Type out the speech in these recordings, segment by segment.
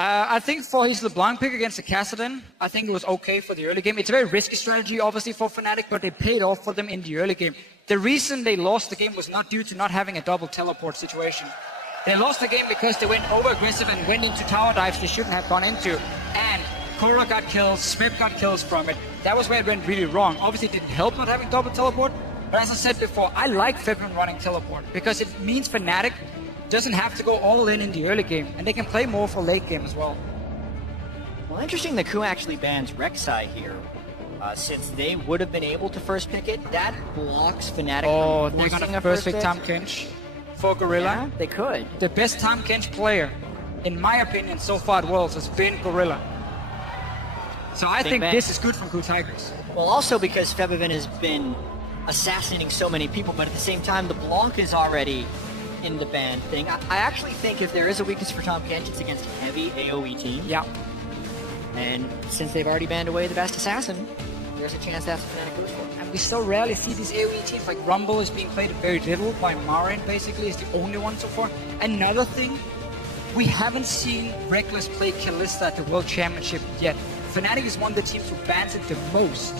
I think for his LeBlanc pick against the Kassadin, I think it was okay for the early game. It's a very risky strategy, obviously, for Fnatic, but it paid off for them in the early game. The reason they lost the game was not due to not having a double teleport situation. They lost the game because they went over-aggressive and went into tower dives they shouldn't have gone into. And KOO got kills, Smip got kills from it. That was where it went really wrong. Obviously, it didn't help not having double teleport. But as I said before, I like Febvin running teleport because it means Fnatic doesn't have to go all in the early game, and they can play more for late game as well. Well, interesting that KOO actually bans Rek'Sai here, since they would have been able to first pick it. That blocks Fnatic from they're forcing gonna a first pick pick. Tahm Kench for Gorilla. Yeah, they could. The best Tahm Kench player, in my opinion, so far at Worlds has been Gorilla. So I think this is good from KOO Tigers. Well, also because Febvin has been assassinating so many people, but at the same time, the Blanc is already in the ban thing. I actually think if there is a weakness for Tahm Kench, it's against heavy AoE teams. Yeah. And since they've already banned away the best assassin, there's a chance that's what Fnatic goes for. And we still rarely see these AoE teams, like Rumble is being played very little by Marin, basically, is the only one so far. Another thing, we haven't seen Reckless play Kalista at the World Championship yet. Fnatic is one of the teams who bans it the most.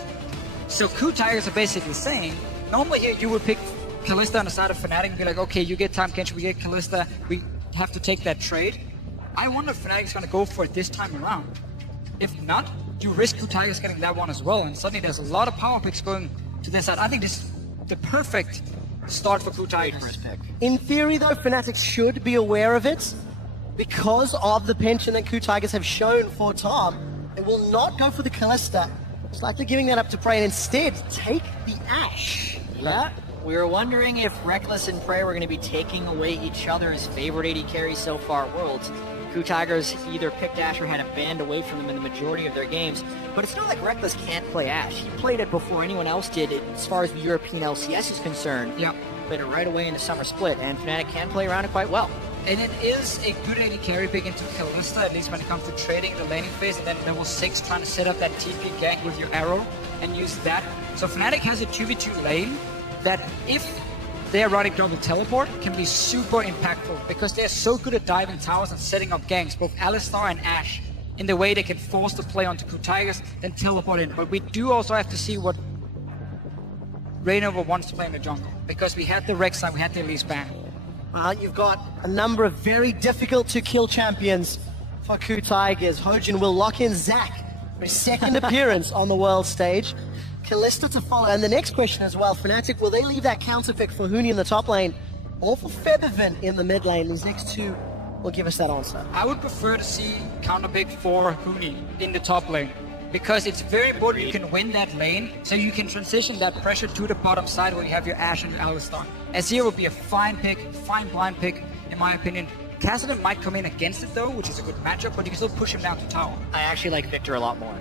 So KOO Tigers are basically saying, normally here you would pick Kalista on the side of Fnatic and be like, okay, you get Tahm Kench, we get Kalista, we have to take that trade. I wonder if Fnatic's going to go for it this time around. If not, you risk KOO Tigers getting that one as well, and suddenly there's a lot of power picks going to this side. I think this is the perfect start for KOO Tigers. First pick. In theory, though, Fnatic should be aware of it because of the pension that KOO Tigers have shown for Tahm. They will not go for the Kalista. It's likely giving that up to Prey and instead take the Ashe. Yeah. We were wondering if Reckless and Prey were going to be taking away each other's favorite AD carries so far at Worlds. KOO Tigers either picked Ashe or had it banned away from them in the majority of their games. But it's not like Reckless can't play Ashe. He played it before anyone else did as far as the European LCS is concerned. Yeah. Played it right away in the summer split, and Fnatic can play around it quite well. And it is a good AD carry pick into Kalista, at least when it comes to trading in the laning phase, and then level 6 trying to set up that TP gank with your arrow and use that. So Fnatic has a 2v2 lane that if they're running double teleport can be super impactful because they're so good at diving towers and setting up ganks, both Alistar and Ashe, in the way they can force the play onto KOO Tigers, then teleport in. But we do also have to see what Reignover wants to play in the jungle, because we had the Rek'Sai, we had the Elise ban. You've got a number of very difficult to kill champions for KOO Tigers. Hojin will lock in Zac for his second appearance on the world stage. Kalista to follow. And the next question as well, Fnatic, will they leave that counter pick for Huni in the top lane or for Febvin in the mid lane? These next two will give us that answer. I would prefer to see counter pick for Huni in the top lane, because it's very important you can win that lane, so you can transition that pressure to the bottom side where you have your Ashe and your Alistar. Azir would be a fine pick, fine blind pick, in my opinion. Kassadin might come in against it though, which is a good matchup, but you can still push him down to tower. I actually like Victor a lot more.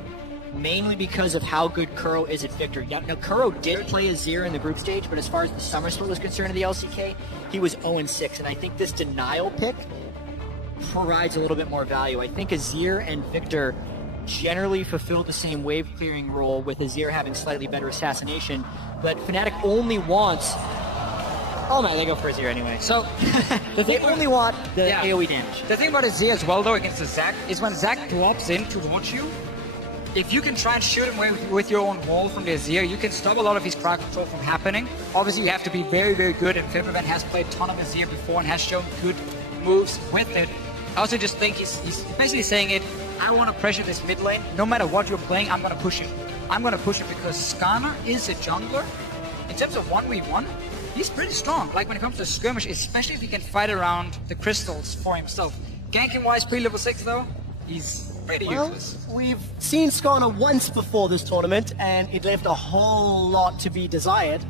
Mainly because of how good KOO is at Victor. Now, KOO did play Azir in the group stage, but as far as the summer split was concerned in the LCK, he was 0-6, and I think this denial pick provides a little bit more value. I think Azir and Victor generally fulfill the same wave clearing role, with Azir having slightly better assassination, but Fnatic only wants... Oh man, they go for Azir anyway. So, they only want the AoE damage. The thing about Azir as well though against the Zac is when Zac drops in towards you, if you can try and shoot him with your own wall from the Azir, you can stop a lot of his crowd control from happening. Obviously you have to be very, very good, and Febvin has played a ton of Azir before and has shown good moves with it. I also just think he's basically saying it, I want to pressure this mid lane. No matter what you're playing, I'm going to push him. I'm going to push him because Skarner is a jungler. In terms of 1v1, he's pretty strong. Like when it comes to skirmish, especially if he can fight around the crystals for himself. Ganking wise, pre-level 6 though, he's pretty useless. We've seen Skarner once before this tournament, and it left a whole lot to be desired.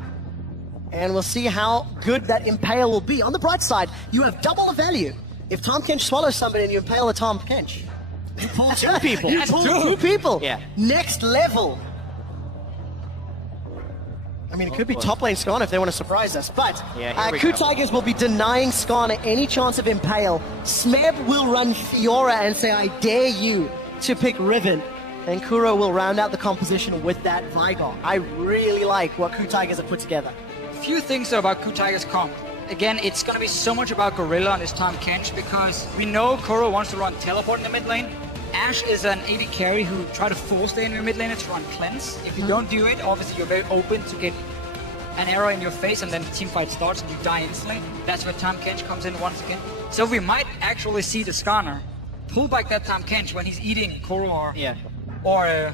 And we'll see how good that Impale will be. On the bright side, you have double the value. If Tahm Kench swallows somebody and you impale a Tahm Kench, You pull two people. You pull two people. Yeah. Next level. I mean, it could be top lane Skarner if they want to surprise us, but KOO Tigers will be denying Skarner any chance of Impale. Smeb will run Fiora and say, I dare you to pick Riven. And Kuro will round out the composition with that Vigor. I really like what KOO Tigers have put together. A few things though about KOO Tigers comp. again, it's going to be so much about Gorilla on this Tahm Kench because we know KOO wants to run teleport in the mid lane. Ashe is an AD carry who try to full stay in your mid lane to run cleanse. If you don't do it, obviously you're very open to get an arrow in your face and then the team fight starts and you die instantly. That's where Tahm Kench comes in once again. So we might actually see the Skarner pull back that Tahm Kench when he's eating KOO or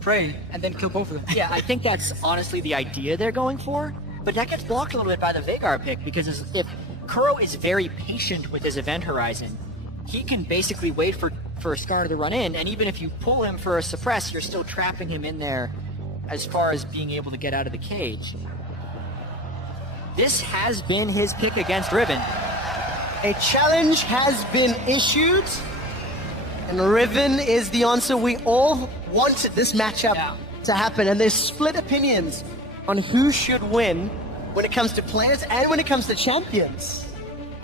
Prey and then kill both of them. Yeah, I think that's honestly the idea they're going for, but that gets blocked a little bit by the Veigar pick because if KOO is very patient with his event horizon, he can basically wait for Skarner to run in, and even if you pull him for a suppress, you're still trapping him in there as far as being able to get out of the cage. This has been his pick against Riven. A challenge has been issued, and Riven is the answer. We all wanted this matchup to happen, and there's split opinions on who should win when it comes to players and when it comes to champions.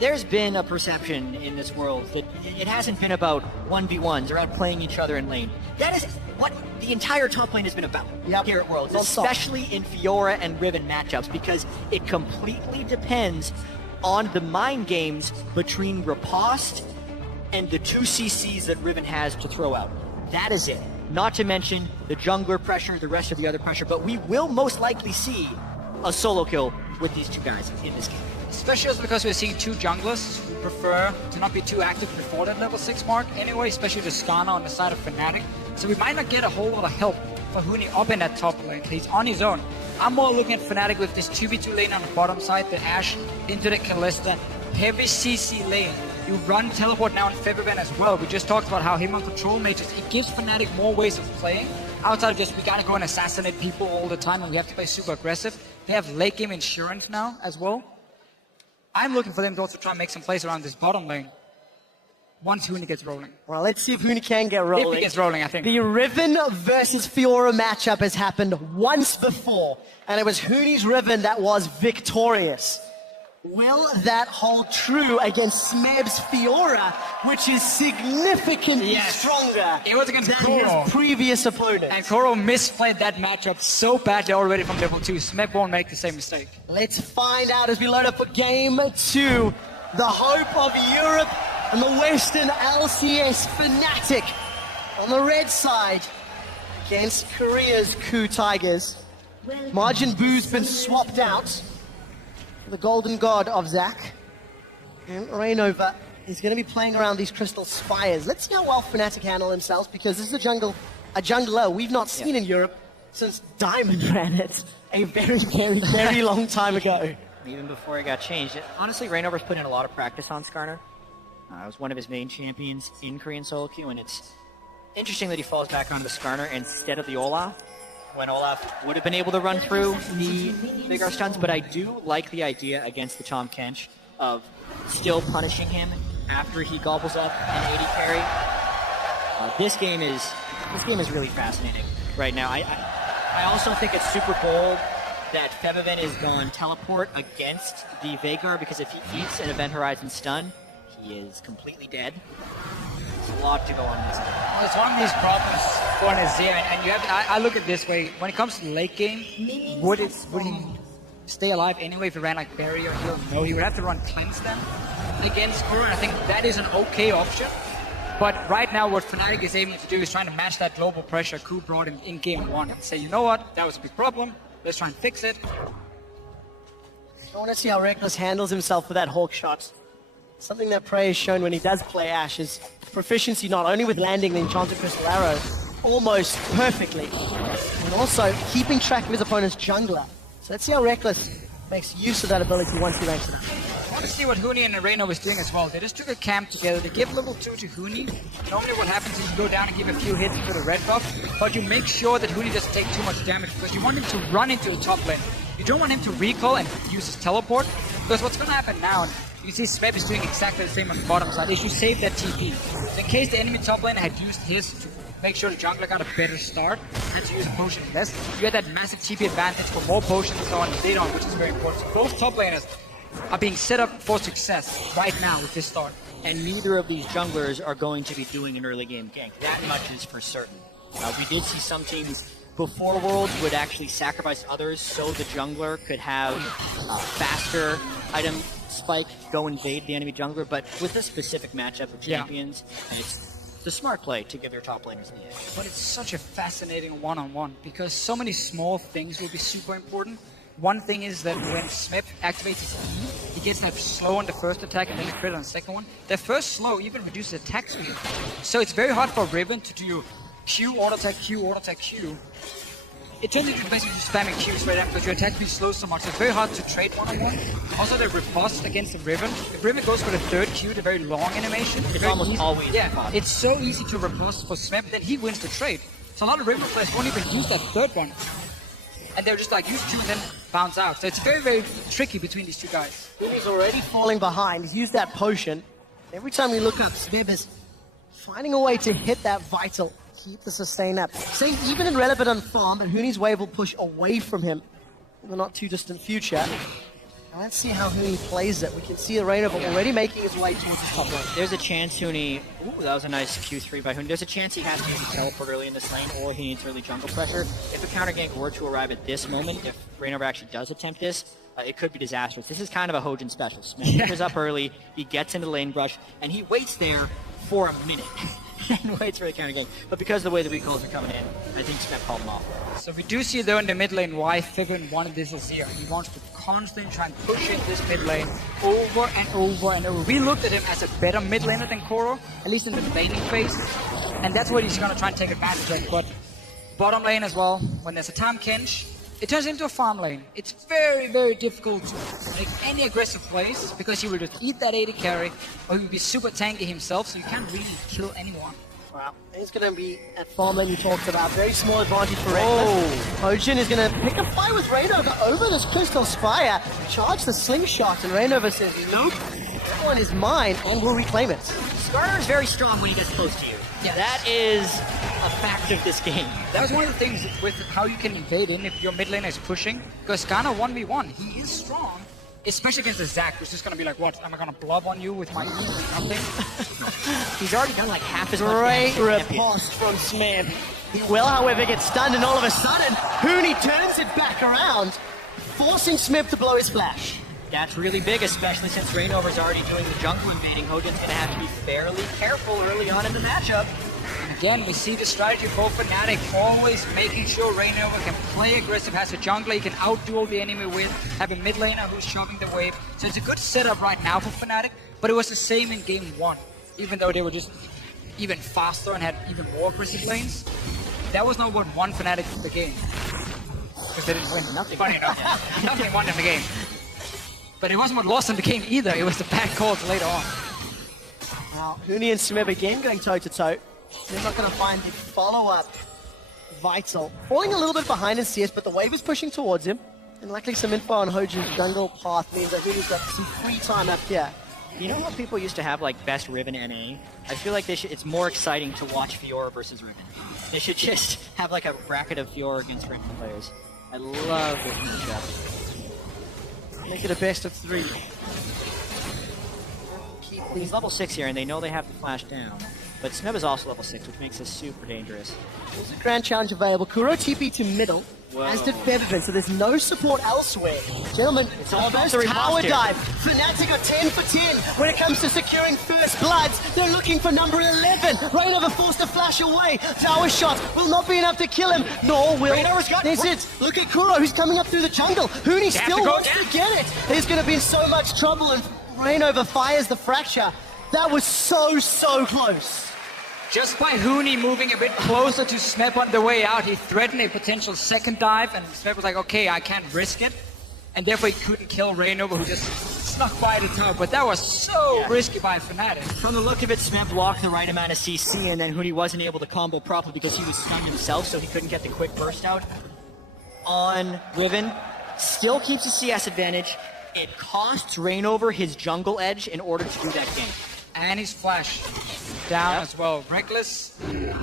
There's been a perception in this world that it hasn't been about 1v1s or out playing each other in lane. That is what the entire top lane has been about here at Worlds, especially in Fiora and Riven matchups, because it completely depends on the mind games between Riposte and the 2 CCs that Riven has to throw out. That is it. Not to mention the jungler pressure, the rest of the other pressure, but we will most likely see a solo kill with these two guys in this game. Especially also because we're seeing two junglers who prefer to not be too active before that level 6 mark anyway, especially the Skarner on the side of Fnatic. So we might not get a whole lot of help for Huni up in that top lane. He's on his own. I'm more looking at Fnatic with this 2v2 lane on the bottom side, the Ashe into the Kalista, heavy CC lane. You run teleport now in Febiven as well. We just talked about how him on control mages, it gives Fnatic more ways of playing. Outside of just we gotta go and assassinate people all the time and we have to play super aggressive. They have late game insurance now as well. I'm looking for them to also try and make some plays around this bottom lane once Huni gets rolling. Well, let's see if Huni can get rolling. If he gets rolling, I think. The Riven versus Fiora matchup has happened once before, and it was Huni's Riven that was victorious. Will that hold true against Smeb's Fiora, which is significantly stronger it was against than KOO. his previous opponent? And KOO misplayed that matchup so badly already from level 2. Smeb won't make the same mistake. Let's find out as we load up for game 2. The hope of Europe and the Western LCS Fnatic on the red side against Korea's KOO Tigers. Margin Boo's been swapped out. The golden god of Zac. And Rainova is going to be playing around these crystal spires. Let's see how well Fnatic handle themselves, because this is a jungler we've not seen in Europe since Diamond ran it a very, very, very long time ago. Even before he got changed. Honestly, Rainover's put in a lot of practice on Skarner. It was one of his main champions in Korean solo queue, and it's interesting that he falls back onto the Skarner instead of the Olaf, when Olaf would have been able to run through the Veigar stuns, but I do like the idea against the Tahm Kench of still punishing him after he gobbles up an AD carry. This game is really fascinating right now. I also think it's super bold that Febiven is gone teleport against the Veigar, because if he eats an Event Horizon stun, he is completely dead. There's a lot to go on this. Well, it's one of these problems for Nazir, and you have. I look at it this way: when it comes to late game, would he stay alive anyway if he ran like Barrier or Heal? No, he would have to run Cleanse them against KOO, and I think that is an okay option. But right now, what Fnatic is aiming to do is trying to match that global pressure KOO brought in game 1 and say, you know what, that was a big problem. Let's try and fix it. I want to see how Reckless handles himself with that Hawk shot. Something that Prey has shown when he does play Ashe is proficiency not only with landing the Enchanted Crystal Arrow almost perfectly, and also keeping track of his opponent's jungler. So let's see how Reckless makes use of that ability once he ranks it up. I want to see what Huni and Arena was doing as well. They just took a camp together. They give level 2 to Huni. Normally what happens is you go down and give a few hits for the red buff, but you make sure that Huni doesn't take too much damage, because you want him to run into the top lane. You don't want him to recall and use his teleport, because what's going to happen now, you can see Smeb is doing exactly the same on the bottom side, is you save that TP. So in case the enemy top lane had used his to make sure the jungler got a better start, and to use potion less, you had that massive TP advantage for more potions and so on later on, which is very important. So both top laners are being set up for success right now with this start. And neither of these junglers are going to be doing an early game gank. That much is for certain. We did see some teams before Worlds would actually sacrifice others so the jungler could have faster item spike, go invade the enemy jungler, but with a specific matchup of Yeah. champions, it's the smart play to give their top laners the edge. But it's such a fascinating one-on-one because so many small things will be super important. One thing is that when Smith activates his E, he gets that slow on the first attack and then a crit on the second one. The first slow even reduces attack speed. So it's very hard for Riven to do Q, auto attack, Q, auto attack, Q. It turns into basically just spamming Q straight up because your attack speed slows so much. So it's very hard to trade one-on-one. Also, the riposte against the Riven. If Riven goes for the third Q, the very long animation, It's almost always yeah, riposte. it's so easy to riposte for Smith that he wins the trade. So a lot of Riven players won't even use that third one. And they're just like, use 2 and then bounce out. So it's very, very tricky between these two guys. He's already falling behind. He's used that potion. Every time we look up, Smeb is finding a way to hit that vital, keep the sustain up. Saying even in relevant on farm, but Hooney's wave will push away from him in the not too distant future. Now let's see how Hooney plays it. We can see Rainova already making his way towards his top lane. There's a chance Hooney... Ooh, that was a nice Q3 by Hooney. There's a chance he has to use a teleport early in this lane, or he needs early jungle pressure. If a counter gank were to arrive at this moment, if Rainover actually does attempt this, it could be disastrous. This is kind of a Hojin special. Smith enters up early, he gets into lane brush, and he waits there for a minute. And waits for the counter gank. But because of the way the recalls are coming in, I think Smith called him off. So we do see though in the mid lane why Fiven wanted this Azir. He wants to constantly try and push in this mid lane over and over and over. We looked at him as a better mid laner than KOO, at least in the laning phase. And that's what he's gonna try and take advantage of. But bottom lane as well, when there's a Tahm Kench, it turns into a farm lane. It's very, very difficult to make any aggressive plays because he will just eat that 80 carry or he will be super tanky himself, so you can't really kill anyone. Wow, he's going to be at farm lane you talked about. Very small advantage for Reckless. Hojin is going to pick a fight with Rainova over this Crystal Spire. Charge the slingshot, and Rainova says, nope, that one is mine, and we'll reclaim it. Skarner is very strong when he gets close to you. Yes. That is a fact of this game. That was one of the things with how you can invade in if your mid laner is pushing. Because Skarner 1v1, he is strong. Especially against the Zac, who's just going to be like, what, am I going to blob on you with my E and nothing? He's already done like half as much Great damage as the riposte from Smeb. He will, however, get stunned, and all of a sudden, Hooney turns it back around, forcing Smeb to blow his flash. That's really big, especially since Rainover's already doing the jungle invading. Hojin's going to have to be fairly careful early on in the matchup. And again, we see the strategy for Fnatic, always making sure Rainover can play aggressive, has a jungler he can outduel the enemy with, have a mid laner who's chopping the wave. So it's a good setup right now for Fnatic, but it was the same in game 1. Even though they were just even faster and had even more aggressive lanes, that was not what won Fnatic the game. Because they didn't win. Nothing. Funny enough. Nothing won them the game. But it wasn't what lost them the game either, it was the bad calls later on. Now, Hooney and Smeb again going toe-to-toe. They're not going to find the follow-up vital. Falling a little bit behind in CS, but the wave is pushing towards him. And likely some info on Hojin's jungle path means that Hooney's got some free time up here. You know what people used to have like best Riven NA? I feel like it's more exciting to watch Fiora versus Riven. They should just have like a bracket of Fiora against Riven players. I love this matchup. Make it a best of 3. He's level 6 here and they know they have to flash down. But Smeb is also level 6, which makes this super dangerous. There's a grand challenge available. Kuro TP to middle, as did Featherman, so there's no support elsewhere. Gentlemen, It's all about first the tower riposte here. dive. Fnatic are 10 for 10 when it comes to securing first bloods. They're looking for number 11. Rainover forced to flash away. Tower shot will not be enough to kill him, nor will... Rainover's got... This it. Look at Kuro, who's coming up through the jungle. Hooney still wants to get it. There's going to be so much trouble, and Rainover fires the fracture. That was so close. Just by Hooney moving a bit closer to Smeb on the way out, he threatened a potential second dive, and Smeb was like, okay, I can't risk it. And therefore he couldn't kill Rainover, who just snuck by the tower. But that was so risky by Fnatic. From the look of it, Smeb blocked the right amount of CC, and then Hooney wasn't able to combo properly because he was stunned himself, so he couldn't get the quick burst out on Riven. Still keeps the CS advantage. It costs Rainover his jungle edge in order to do that game. And his flash down as well. Reckless,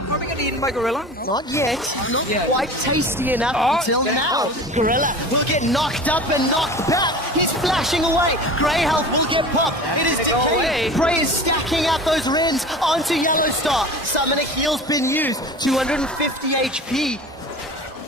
probably gonna eaten by Gorilla. Not yet. Not Yeah. quite tasty enough until there it now. goes. Gorilla will get knocked up and knocked back. He's flashing away. Grey Health will get popped. It is Go away. decaying. Prey is stacking out those Rens onto Yellowstar. Summoning heal's been used. 250 HP.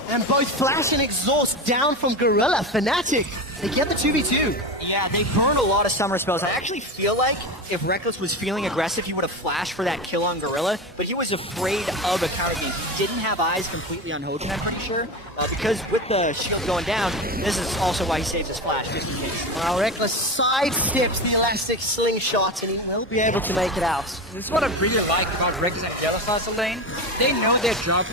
And both Flash and Exhaust down from Gorilla. Fnatic They get the 2v2. Yeah, they burned a lot of summer spells. I actually feel like if Reckless was feeling aggressive, he would have flashed for that kill on Gorilla, but he was afraid of a counter game. He didn't have eyes completely on Hojin, I'm pretty sure, because with the shield going down, this is also why he saves his flash, just in case. Well, Reckless sidesteps the elastic slingshot, and he will be able to make it out. This is what I really like about Reckless and Yellowstar's lane. They know their job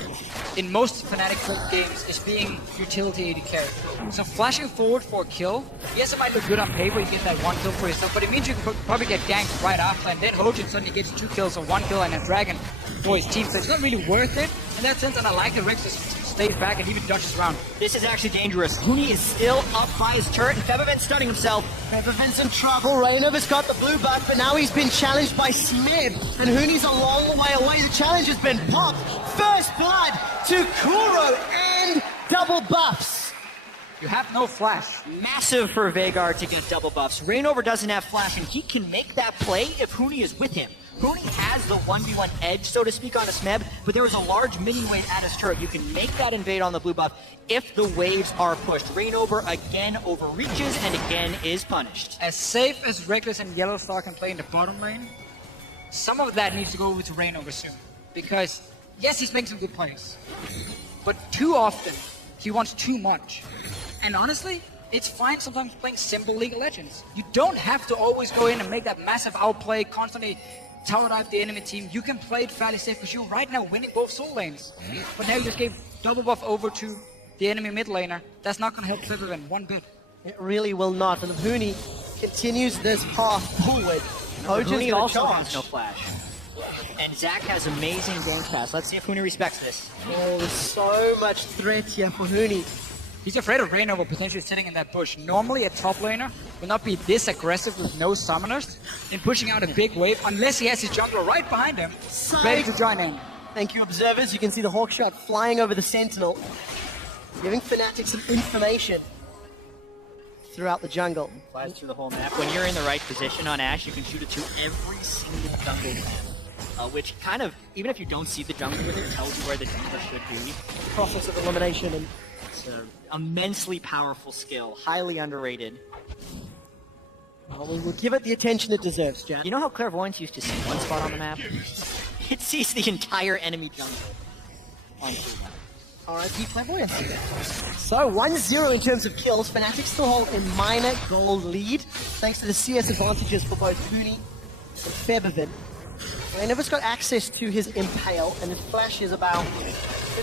in most Fnatic games is being utility AD carry. So flashing forward for a kill, yes, it might look good on paper, you get that one kill for yourself, but it means you can probably get ganked right after, and then Hojin suddenly gets 2 kills or 1 kill and a dragon for his team, so it's not really worth it in that sense, and I like that Reckless stays back and even dodges around. This is actually dangerous. Huni is still up by his turret, and Febiven's stunning himself. Febiven's in trouble. Rainova's got the blue buff, but now he's been challenged by Smeb, and Huni's a long way away. The challenge has been popped. First blood to Kuro, and double buffs. You have no flash. Massive for Veigar to get double buffs. Rainover doesn't have flash, and he can make that play if Huni is with him. Huni has the 1v1 edge, so to speak, on a Smeb, but there is a large mini-wave at his turret. You can make that invade on the blue buff if the waves are pushed. Rainover again overreaches and again is punished. As safe as Reckless and Yellowstar can play in the bottom lane, some of that needs to go over to Rainover soon. Because, yes, he's making some good plays, but too often, he wants too much. And honestly, it's fine sometimes playing simple League of Legends. You don't have to always go in and make that massive outplay, constantly tower dive the enemy team. You can play it fairly safe because you're right now winning both soul lanes. But now you just gave double buff over to the enemy mid laner. That's not going to help Febiven one bit. It really will not. And if Huni continues this path forward, Huni also charge. has no flash. And Zach has amazing game pass. Let's see if Huni respects this. Oh, there's so much threat here for Huni. He's afraid of Rainover potentially sitting in that bush. Normally a top laner will not be this aggressive with no summoners in pushing out a big wave unless he has his jungler right behind him, ready to join in. Thank you, observers. You can see the hawk shot flying over the sentinel, giving Fnatic some information throughout the jungle. Flies through the whole map. When you're in the right position on Ashe, you can shoot it to every single jungle panel, which kind of, even if you don't see the jungle with it, tells you where the jungler should be. Process of elimination, and it's an immensely powerful skill, highly underrated. well, we will give it the attention it deserves, Jack. You know how Clairvoyance used to see one spot on the map? It sees the entire enemy jungle on 2 maps. R.I.P. Clairvoyance. So 1-0 in terms of kills. Fnatic still hold a minor gold lead, thanks to the CS advantages for both Huni and Febiven. Rainover's got access to his Impale, and his flash is about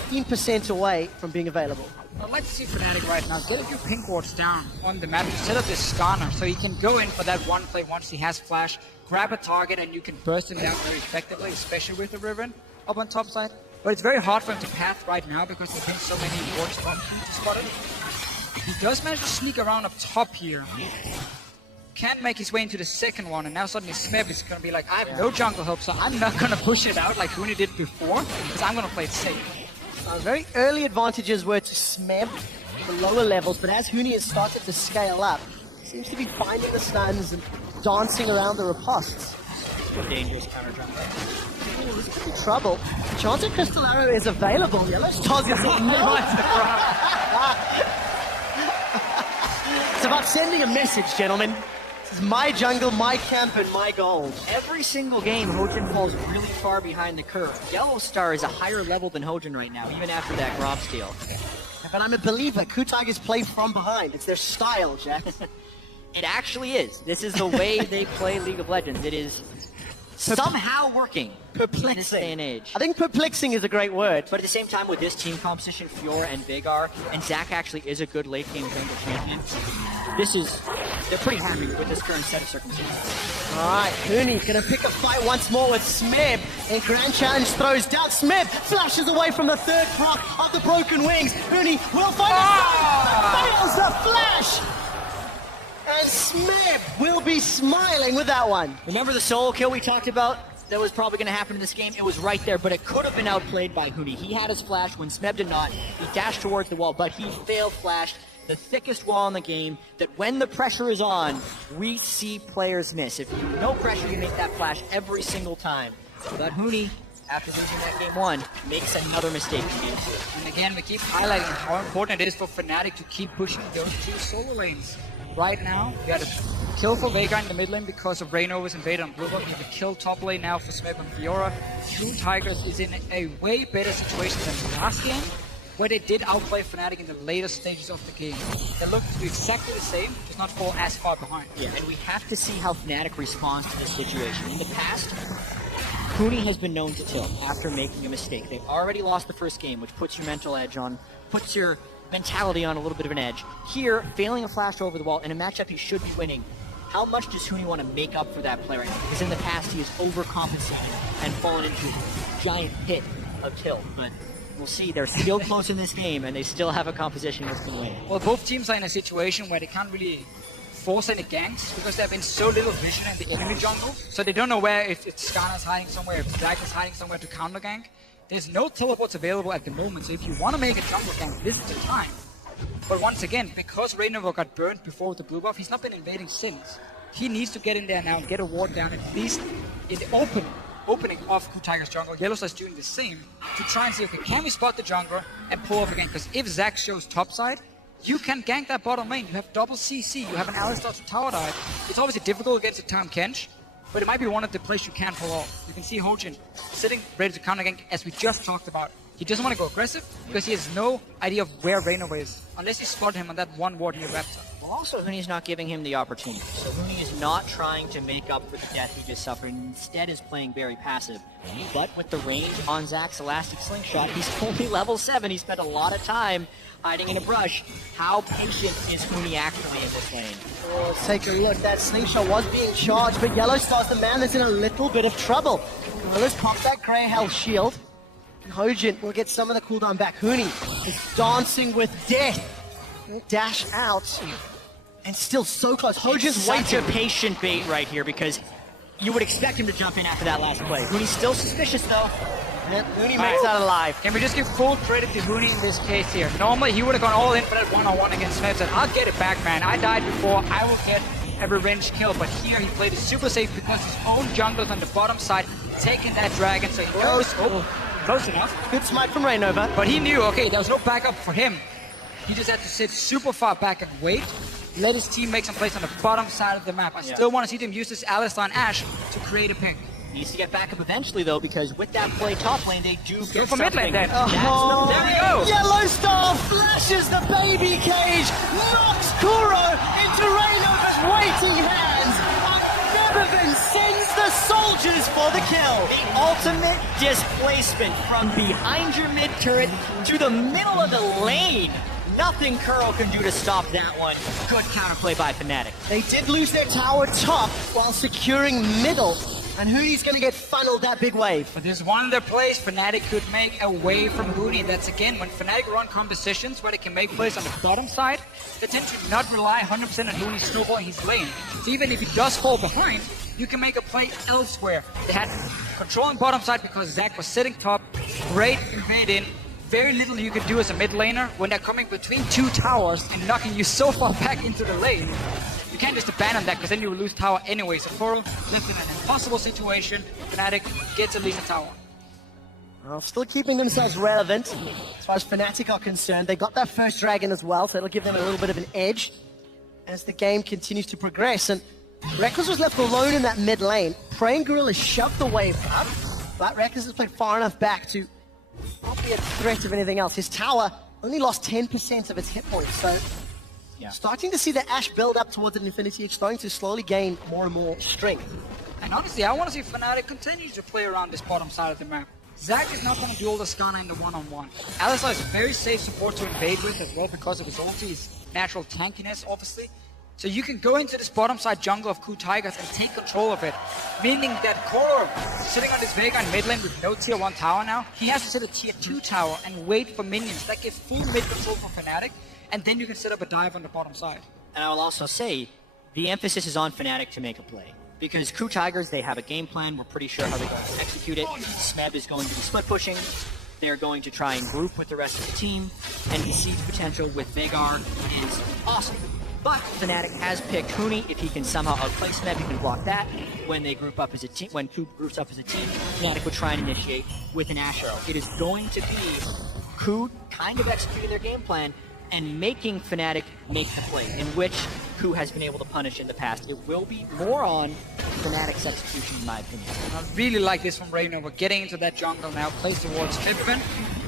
15% away from being available. I'd like to see Fnatic right now get a few pink wards down on the map to set up this scanner so he can go in for that one play once he has flash, grab a target, and you can burst him down very effectively, especially with the Riven up on top side. But it's very hard for him to path right now because there's been so many wards spotted. He does manage to sneak around up top here. Can't make his way into the second one, and now suddenly Smeb is going to be like, I have no jungle help, so I'm not going to push it out like Huni did before, because I'm going to play it safe. Very early advantages were to Smeb, the lower levels, but as Huni has started to scale up, he seems to be finding the stuns and dancing around the riposts. Dangerous counter jungle. Oh, this could be trouble. Enchanted Crystal Arrow is available. Yellow's target is It's about sending a message, gentlemen. This is my jungle, my camp, and my gold. Every single game, Hojin falls really far behind the curve. Yellowstar is a higher level than Hojin right now, even after that Grob steal. But I'm a believer. KOO Tigers play from behind. It's their style, Jack. It actually is. This is the way they play League of Legends. It is somehow working in this day and age. I think perplexing is a great word. But at the same time, with this team composition, Fiora and Veigar, and Zach actually is a good late game jungle champion, they're pretty happy with this current set of circumstances. Alright, Huni gonna pick a fight once more with Smeb, and Grand Challenge throws down. Smeb flashes away from the third proc of the Broken Wings. Huni will find fails the flash! And Smeb will be smiling with that one. Remember the solo kill we talked about? That was probably going to happen in this game. It was right there, but it could have been outplayed by Huni. He had his flash when Smeb did not. He dashed towards the wall, but he failed flashed the thickest wall in the game, that when the pressure is on, we see players miss. If you no pressure, you make that flash every single time. But Huni, after losing that game 1, makes another mistake in game 2. And again, we keep highlighting how important it is for Fnatic to keep pushing those 2 solo lanes. right now. You had a kill for Vega in the mid lane because of Reignover's invaded on blue buff. You have a kill top lane now for Smeb and Fiora. KOO Tigers is in a way better situation than last game, where they did outplay Fnatic in the later stages of the game. They looked to be exactly the same, just not fall as far behind. Yeah, and we have to see how Fnatic responds to this situation. In the past, Cooney has been known to tilt after making a mistake. They've already lost the first game, which puts your mental edge on, puts your mentality on a little bit of an edge. Here, failing a flash over the wall in a matchup he should be winning, how much does Cooney want to make up for that play right now? Because in the past, he has overcompensated and fallen into a giant pit of tilt. But we'll see. They're still close in this game, and they still have a composition that's been winning. Well, both teams are in a situation where they can't really force any ganks because there have been so little vision in the enemy jungle. So they don't know where, if Skarner's hiding somewhere, if Zach is hiding somewhere to counter gank. There's no teleports available at the moment, so if you want to make a jungle gank, this is the time. But once again, because Reignover got burned before with the blue buff, he's not been invading since. He needs to get in there now and get a ward down at least in the opening of KOO Tigers jungle. Yellowstar's doing the same to try and see, okay, can we spot the jungler and pull off again? Because if Zach shows topside, you can gank that bottom lane. You have double CC, you have an Alistar to tower dive. It's obviously difficult against a Tahm Kench, but it might be one of the plays you can pull off. You can see Hojin sitting ready to counter gank, as we just talked about. He doesn't want to go aggressive because he has no idea of where Reignover is, unless you spot him on that one ward near Raptor. Well, also, Hooney's not giving him the opportunity. So Hooney is not trying to make up for the death he just suffered, and instead is playing very passive. But with the range on Zach's elastic slingshot, he's only level 7. He spent a lot of time hiding in a brush. How patient is Hooney actually in this lane? Oh, let's take a look. That slingshot was being charged, but Yellowstar's the man that's in a little bit of trouble. Gorillas pop that Grey Hell shield. And Hojin will get some of the cooldown back. Hooney is dancing with death. He'll dash out. And still so close. Hojin's Such a waiting. patient bait right here, because you would expect him to jump in after that last play. Hooney's still suspicious, though. And Hooney makes that alive. Can we just give full credit to Hooney in this case here? Normally, he would have gone all in for that one-on-one against Smeb. Said, I'll get it back, man. I died before. I will get a revenge kill. But here, he played it super safe because his own jungler's on the bottom side, taking that dragon. So he goes, close enough. Good smite from Reignover. But he knew, okay, there was no backup for him. He just had to sit super far back and wait. Let his team make some plays on the bottom side of the map. I still want to see them use this Alistar and Ashe to create a pick. Needs to get back up eventually, though, because with that play top lane, they do get for mid lane, then. Oh, there we go. Yellowstar flashes the baby cage, knocks Kuro into Reignover's waiting hands. Nevervin sends the soldiers for the kill. The ultimate displacement from behind your mid turret to the middle of the lane. Nothing Kuro can do to stop that one. Good counterplay by Fnatic. They did lose their tower top while securing middle. And Hooney's going to get funneled that big wave. But there's one of the plays Fnatic could make away from Hooney. That's again when Fnatic run compositions where they can make plays on the bottom side, they tend to not rely 100% on Hooney snowballing his lane. So even if he does fall behind, you can make a play elsewhere. They had controlling bottom side because Zach was sitting top, great invade in. Very little you can do as a mid laner when they're coming between two towers and knocking you so far back into the lane. You can't just abandon that because then you will lose tower anyway. So Kuro left in an impossible situation. Fnatic gets at least a tower. Well, still keeping themselves relevant as far as Fnatic are concerned. They got that first dragon as well, so it'll give them a little bit of an edge as the game continues to progress. And Reckless was left alone in that mid lane. Praying Gorilla shoved the wave up, but Reckless has played far enough back to not be a threat of anything else. His tower only lost 10% of its hit points, so starting to see the Ashe build up towards an Infinity Edge, starting to slowly gain more and more strength. And honestly, I want to see Fnatic continue to play around this bottom side of the map. Zach is not going to duel the Skarner in the one-on-one. Alistar is a very safe support to invade with as well because of his ulti, his natural tankiness, obviously. So you can go into this bottom side jungle of KOO Tigers and take control of it. Meaning that Kuro, sitting on this Vega in mid lane with no tier 1 tower now, he has to sit a tier 2 tower and wait for minions. That gives full mid control for Fnatic, and then you can set up a dive on the bottom side. And I will also say, the emphasis is on Fnatic to make a play. Because KOO Tigers, they have a game plan. We're pretty sure how they're going to execute it. Smeb is going to be split pushing. They're going to try and group with the rest of the team. And the siege potential with Veigar is awesome. But Fnatic has picked Hooney. If he can somehow outplay Smeb, he can block that. When they group up as a team, when KOO groups up as a team, Fnatic would try and initiate with an Ashe arrow. It is going to be KOO kind of executing their game plan and making Fnatic make the play, in which KOO has been able to punish in the past. It will be more on Fnatic's execution, in my opinion. I really like this from Rainover, getting into that jungle now, plays towards Flippin.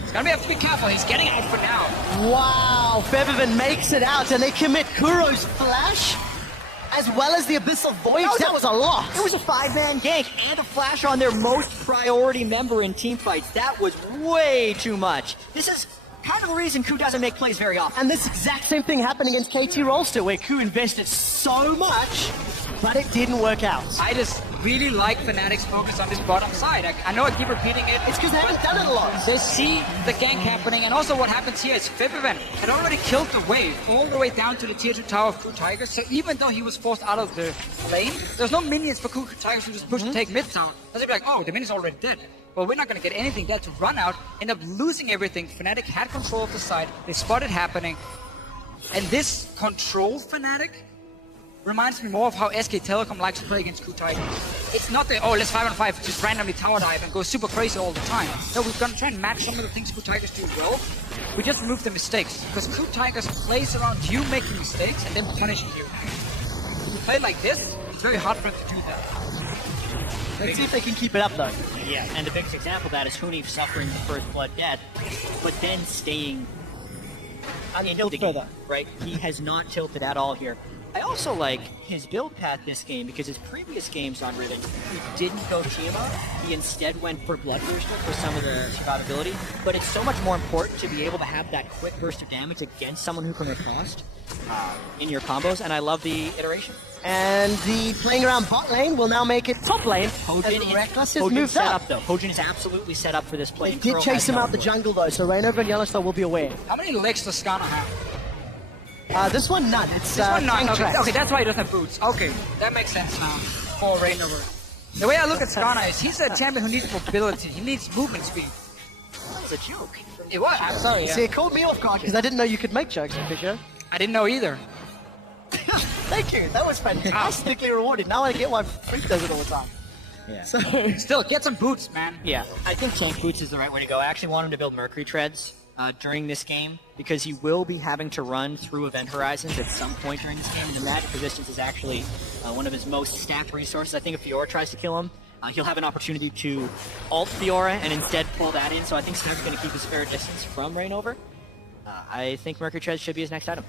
He's gonna have to be careful, he's getting out for now. Wow, Febiven makes it out, and they commit Kuro's flash, as well as the Abyssal Voyage. That was a lot. It was a 5-man gank and a flash on their most priority member in team fights. That was way too much. This is kind of the reason KOO doesn't make plays very often. And this exact same thing happened against KT Rolster, where KOO invested so much, but it didn't work out. I just really like Fnatic's focus on this bottom side. I know I keep repeating it. It's because they haven't done it a lot. They see the gank happening, and also what happens here is Flippin had already killed the wave all the way down to the tier 2 tower of KOO Tigers, so even though he was forced out of the lane, there's no minions for KOO Tigers to just push to take mid town. They'll be like, oh, the minion's already dead. Well, we're not going to get anything there to run out, end up losing everything. Fnatic had control of the side, they spotted happening, and this control Fnatic reminds me more of how SK Telecom likes to play against KOO Tigers. It's not the, oh, let's 5-on-5, just randomly tower dive and go super crazy all the time. No, we're going to try and match some of the things KOO Tigers do well. We just remove the mistakes, because KOO Tigers plays around you making mistakes and then punishing you. If you play like this, it's very hard for them to do that. Let's see if they can keep it up, though. Yeah, and the biggest example of that is Huni suffering the first blood death, but then staying Until further. right? He has not tilted at all here. I also like his build path this game because his previous games on Riven, he didn't go Shima. He instead went for Bloodthirster for some of the survivability. But it's so much more important to be able to have that quick burst of damage against someone who can riposte in your combos, and I love the iteration. And the playing around bot lane will now make it top lane. Hojin Reckless has moved set up. though. Hojin is absolutely set up for this play. They did chase him out the jungle, though, so Rainover and Yellowstar will be aware. How many legs does Skana have? This one, none. It's This one, none. tank Okay, tracks. okay, that's why he doesn't have boots. Okay, that makes sense now for Rainover. The way I look at Skana is he's a champion who needs mobility. He needs movement speed. That was a joke. It was. I'm sorry. See, Yeah. it caught me off guard because I didn't know you could make jokes, Fisher. I didn't know either. Thank you. That was fantastically rewarded. Now I get why Freak does it all the time. Yeah. So, Still, get some boots, man. Yeah, I think tank boots is the right way to go. I actually want him to build Mercury Treads during this game because he will be having to run through event horizons at some point during this game, and the magic resistance is actually one of his most stacked resources. I think if Fiora tries to kill him, he'll have an opportunity to ult Fiora and instead pull that in, so I think Snug's going to keep his fair distance from Rainover. I think Mercury Treads should be his next item.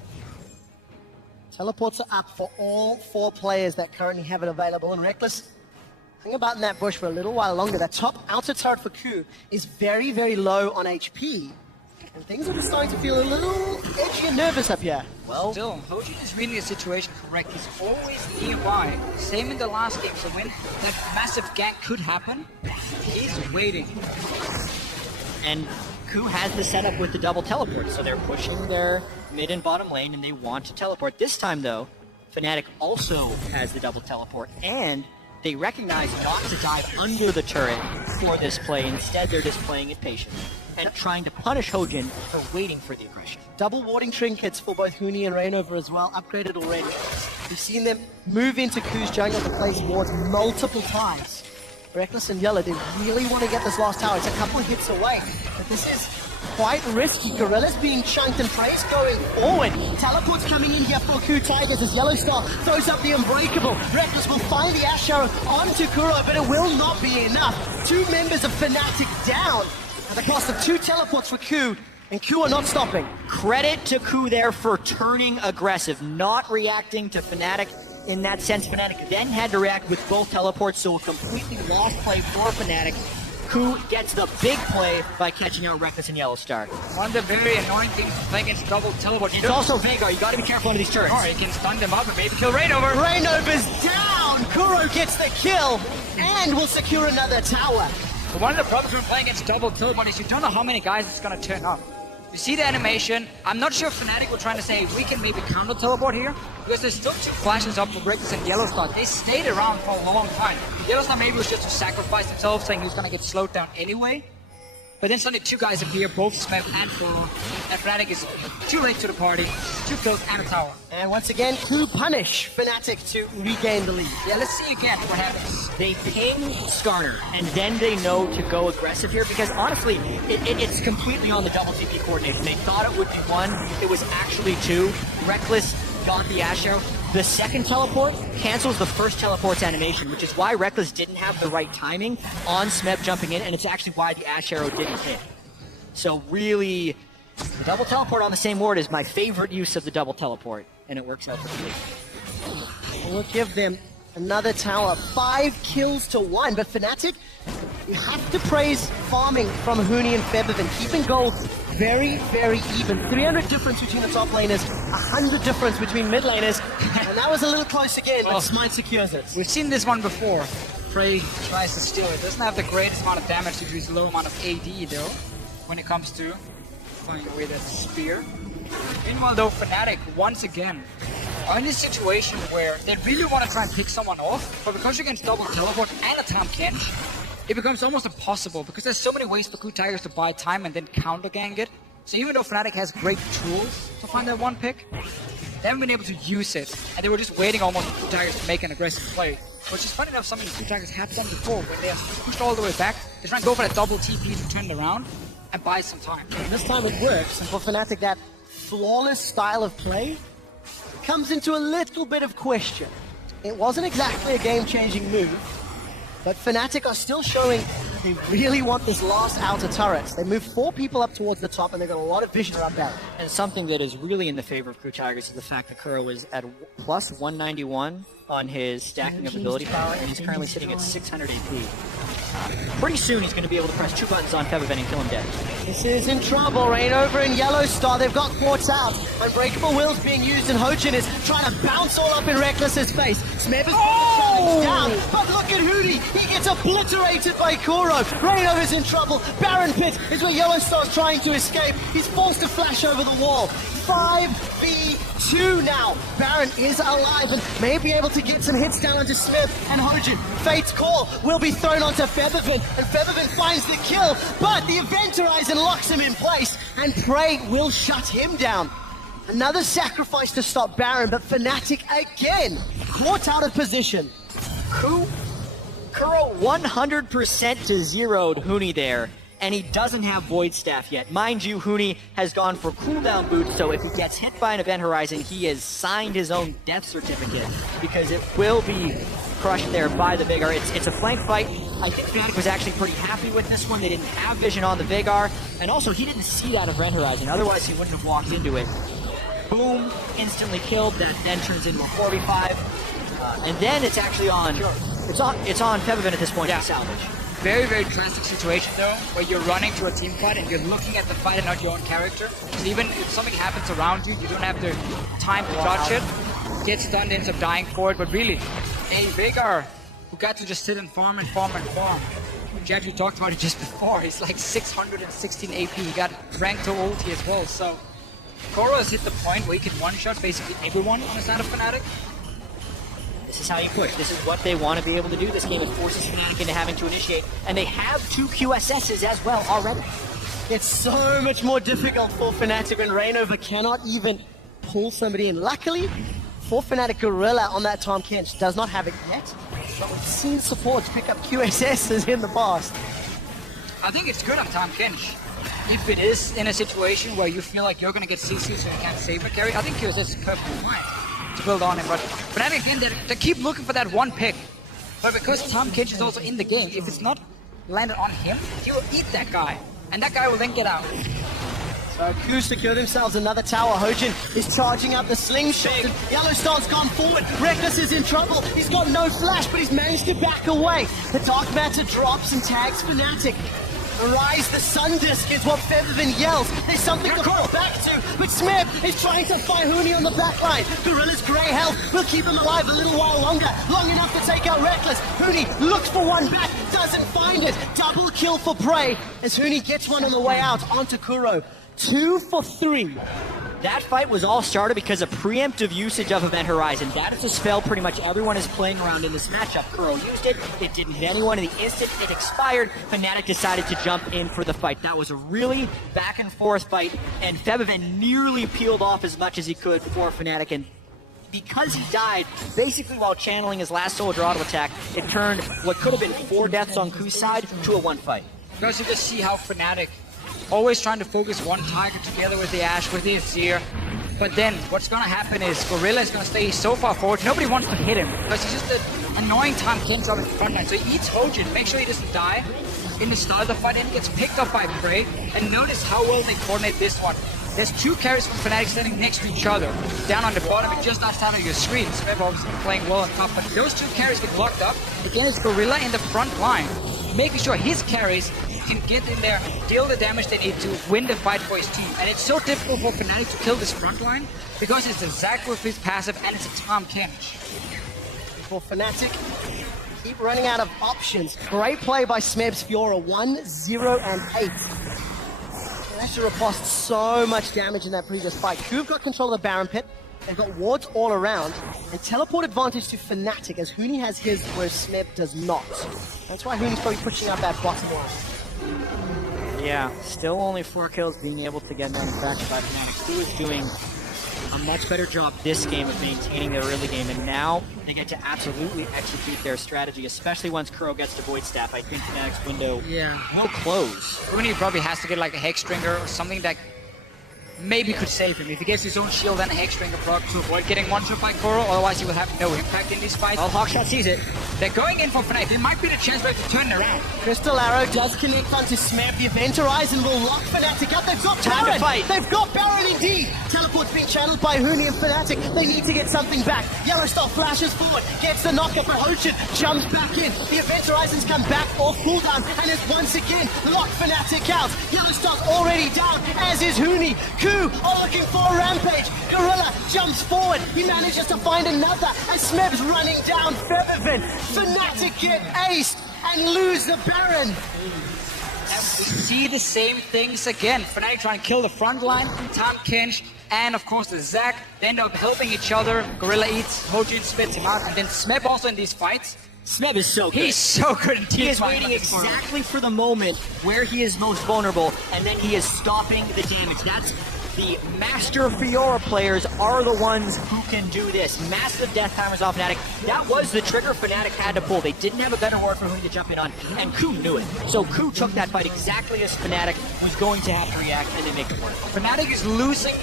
teleports are up for all 4 players that currently have it available, and Reckless, hang about in that bush for a little while longer. That top outer turret for KOO is very, very low on HP, and things are just starting to feel a little edgy and nervous up here. Well, still, Hojin is reading the situation correct. He's always nearby. Same in the last game. So when that massive gank could happen, he's waiting. And KOO has the setup with the double teleport, so they're pushing their mid and bottom lane, and they want to teleport. This time, though, Fnatic also has the double teleport, and they recognize not to dive under the turret for this play. Instead, they're just playing it patient and trying to punish Hojin for waiting for the aggression. Double warding trinkets for both Huni and Rainover as well, upgraded already. We've seen them move into KOO's jungle to place wards multiple times. Reckless and Yellow, they really want to get this last tower. It's a couple hits away, but this is quite risky. Gorilla's being chunked and Praise going forward. Teleport's coming in here for KOO Tigers as Yellowstar throws up the Unbreakable. Reckless will find the Ash Arrow onto Kuro, but it will not be enough. 2 members of Fnatic down at the cost of 2 teleports for KOO, and KOO are not stopping. Credit to KOO there for turning aggressive, not reacting to Fnatic. In that sense, Fnatic then had to react with both teleports, so a completely lost play for Fnatic. KOO gets the big play by catching out Reckless and Yellowstar. One of the very annoying things to play against double teleport. It's also Veigar, you gotta be careful under these turrets. Or he can stun them up and maybe kill Rainover. Rainover's down! Kuro gets the kill and will secure another tower. But one of the problems when playing against double teleport is you don't know how many guys it's going to turn up. You see the animation. I'm not sure if Fnatic were trying to say we can maybe counter teleport here, because there's still 2 flashes up for Reckless and Yellowstar. They stayed around for a long time. Yellowstar maybe was just to sacrifice himself, saying he was going to get slowed down anyway. But then suddenly 2 guys appear, both Smith and Full, and Fnatic is too late to the party. 2 kills and a tower. And once again, KOO punish Fnatic to regain the lead. Yeah, let's see again what happens. They ping Skarner, and then they know to go aggressive here, because honestly, it's completely on the double TP coordination. They thought it would be 1, it was actually 2. Reckless got the Ash Arrow, The second teleport cancels the first teleport's animation, which is why Reckless didn't have the right timing on Smeb jumping in, and it's actually why the Ash Arrow didn't hit. So really, the double teleport on the same ward is my favorite use of the double teleport, and it works out perfectly. We'll give them another tower, 5 kills to 1, but Fnatic, you have to praise farming from Huni and Febiven, keeping gold very, very even. 300 difference between the top laners, 100 difference between mid laners, and that was a little close again, but Smite secures it. We've seen this one before. Prey tries to steal it. Doesn't have the greatest amount of damage due to his low amount of AD though, when it comes to finding away that spear. Meanwhile though, Fnatic, once again, are in this situation where they really want to try and pick someone off, but because you're against double teleport and a Tahm Kench, it becomes almost impossible because there's so many ways for KOO Tigers to buy time and then counter gang it. So even though Fnatic has great tools to find that one pick, they haven't been able to use it, and they were just waiting almost for KOO Tigers to make an aggressive play. Which is funny enough, something KOO Tigers have done before when they have pushed all the way back. They try and go for that double TP to turn it around and buy some time. And this time it works, and for Fnatic that flawless style of play comes into a little bit of question. It wasn't exactly a game-changing move, but Fnatic are still showing they really want this last outer turret. They moved 4 people up towards the top, and they've got a lot of vision around that. And something that is really in the favor of KOO Tigers is the fact that Kuro is at plus 191 on his stacking of ability power, and he's currently sitting at 600 AP. Pretty soon he's going to be able to press 2 buttons on Febiven and kill him dead. This is in trouble. Rain over in Yellow Star. They've got quartz out. Unbreakable Will's being used, and Hojin is trying to bounce all up in Reckless's face. Smeb is challenge down, but look at Hootie. He gets obliterated by Kuro. Rain over's in trouble. Baron Pit is where Yellow Star's trying to escape. He's forced to flash over the wall. 5v2 now. Baron is alive and may be able to get some hits down onto Smith and Hojin. Fate's Call will be thrown onto Febiven, and Febiven finds the kill, but the Event Horizon locks him in place, and Prey will shut him down. Another sacrifice to stop Baron, but Fnatic again caught out of position. Kuro 100% to zeroed Huni there, and he doesn't have Void Staff yet. Mind you, Huni has gone for cooldown boots, so if he gets hit by an Event Horizon, he has signed his own death certificate, because it will be crushed there by the Veigar. It's a flank fight. I think Fnatic was actually pretty happy with this one. They didn't have vision on the Veigar, and also he didn't see that Event Horizon, otherwise he wouldn't have walked into it. Boom, instantly killed. That then turns into a 4v5, and then it's actually on. It's on Febiven at this point to salvage. Very, very classic situation though, where you're running to a team fight and you're looking at the fight and not your own character. So even if something happens around you, you don't have the time to dodge it. Get stunned, ends up dying for it, but really, a Veigar who got to just sit and farm and farm and farm. We actually talked about it just before. He's like 616 AP. He got ranked to ulti as well. So Kuro has hit the point where he can one-shot basically everyone on the side of Fnatic. This is how you push. This is what they want to be able to do. This game, it forces Fnatic into having to initiate, and they have 2 QSSs as well already. It's so much more difficult for Fnatic when Rainover cannot even pull somebody in. Luckily, for Fnatic, Gorilla on that Tahm Kench does not have it yet, but we've seen supports pick up QSSs in the past. I think it's good on Tahm Kench. If it is in a situation where you feel like you're going to get CC so you can't save a carry, I think QSS is perfectly fine to build on him. But Fnatic, again, they keep looking for that one pick. But because Tahm Kench is also in the game, if it's not landed on him, he will eat that guy. And that guy will then get out. So KOO secured themselves another tower. Hojin is charging up the slingshot. Yellowstar's gone forward. Reckless is in trouble. He's got no flash, but he's managed to back away. The Dark Matter drops and tags Fnatic. Rise the Sun Disk is what Febiven yells. There's something to fall back to, but Smith is trying to fight Huni on the backline. Gorilla's grey health will keep him alive a little while longer, long enough to take out Reckless. Huni looks for one back, doesn't find it. Double kill for Prey as Huni gets one on the way out onto Kuro. 2 for 3. That fight was all started because of preemptive usage of Event Horizon. That is a spell pretty much everyone is playing around in this matchup. Kuro used it, it didn't hit anyone in the instant, it expired. Fnatic decided to jump in for the fight. That was a really back and forth fight, and Febiven nearly peeled off as much as he could before Fnatic, and because he died, basically while channeling his last soldier auto attack, it turned what could have been 4 deaths on KOO's side to a 1 fight. Because you just see how Fnatic always trying to focus one target together with the Ashe, with the Azir. But then what's going to happen is Gorilla is going to stay so far forward. Nobody wants to hit him because he's just an annoying time Ken's up in the front line. So he eats Hojin, make sure he doesn't die in the start of the fight, and he gets picked up by Prey. And notice how well they coordinate this one. There's two carries from Fnatic standing next to each other, down on the bottom and just outside of your screen. Smeb obviously playing well on top, but those two carries get locked up. Again, it's Gorilla in the front line, making sure his carries can get in there, deal the damage they need to win the fight for his team. And it's so difficult for Fnatic to kill this front line because it's a Zac with his passive and it's a Tahm Kench. For Fnatic, keep running out of options. Great play by Smeb's Fiora, 1, 0, and 8. Should have lost so much damage in that previous fight. KOO have got control of the Baron Pit. They've got wards all around. And teleport advantage to Fnatic as Huni has his where Smeb does not. That's why Huni's probably pushing out that bottom line. Yeah, still only 4 kills being able to get manufactured by Fnatic. KOO is doing a much better job this game of maintaining their early game, and now they get to absolutely execute their strategy, especially once KOO gets to Void Staff. I think Fnatic's window will close. Huni probably has to get like a Hexstringer or something that maybe could save him. If he gets his own shield and a Hexstringer proc to avoid getting one-shot by KOO, otherwise he will have no impact in these fights. Well, Hawkshot sees it. They're going in for Fnatic. It might be the chance for them to turn it around. Crystal Arrow does connect onto Smeb. The Event Horizon will lock Fnatic up. They've got Time Baron. to fight. They've got Baron indeed. Teleport's being channeled by Huni and Fnatic. They need to get something back. Yellowstar flashes forward, gets the knocker for Hojin, jumps back in. The Event Horizons come back off cooldown and is once again locked Fnatic out. Yellowstar's already down, as is Huni. KOO are looking for a rampage. Gorilla jumps forward. He manages to find another as Smeb's running down Febiven. Fnatic get aced and lose the Baron. We see the same things again. Fnatic trying to kill the front line, Tahm Kench, and of course the Zac. They end up helping each other. Gorilla eats, Hojin spits him out, and then Smeb also in these fights. Smeb is so good. He's so good in team He is fight. waiting exactly for the moment where he is most vulnerable, and then he is stopping the damage. That's the master Fiora players are the ones who can do this. Massive death timers off Fnatic. That was the trigger Fnatic had to pull. They didn't have a better ward for Huni to jump in on, and KOO knew it. So KOO took that fight exactly as Fnatic was going to have to react, and they make it work. Fnatic is losing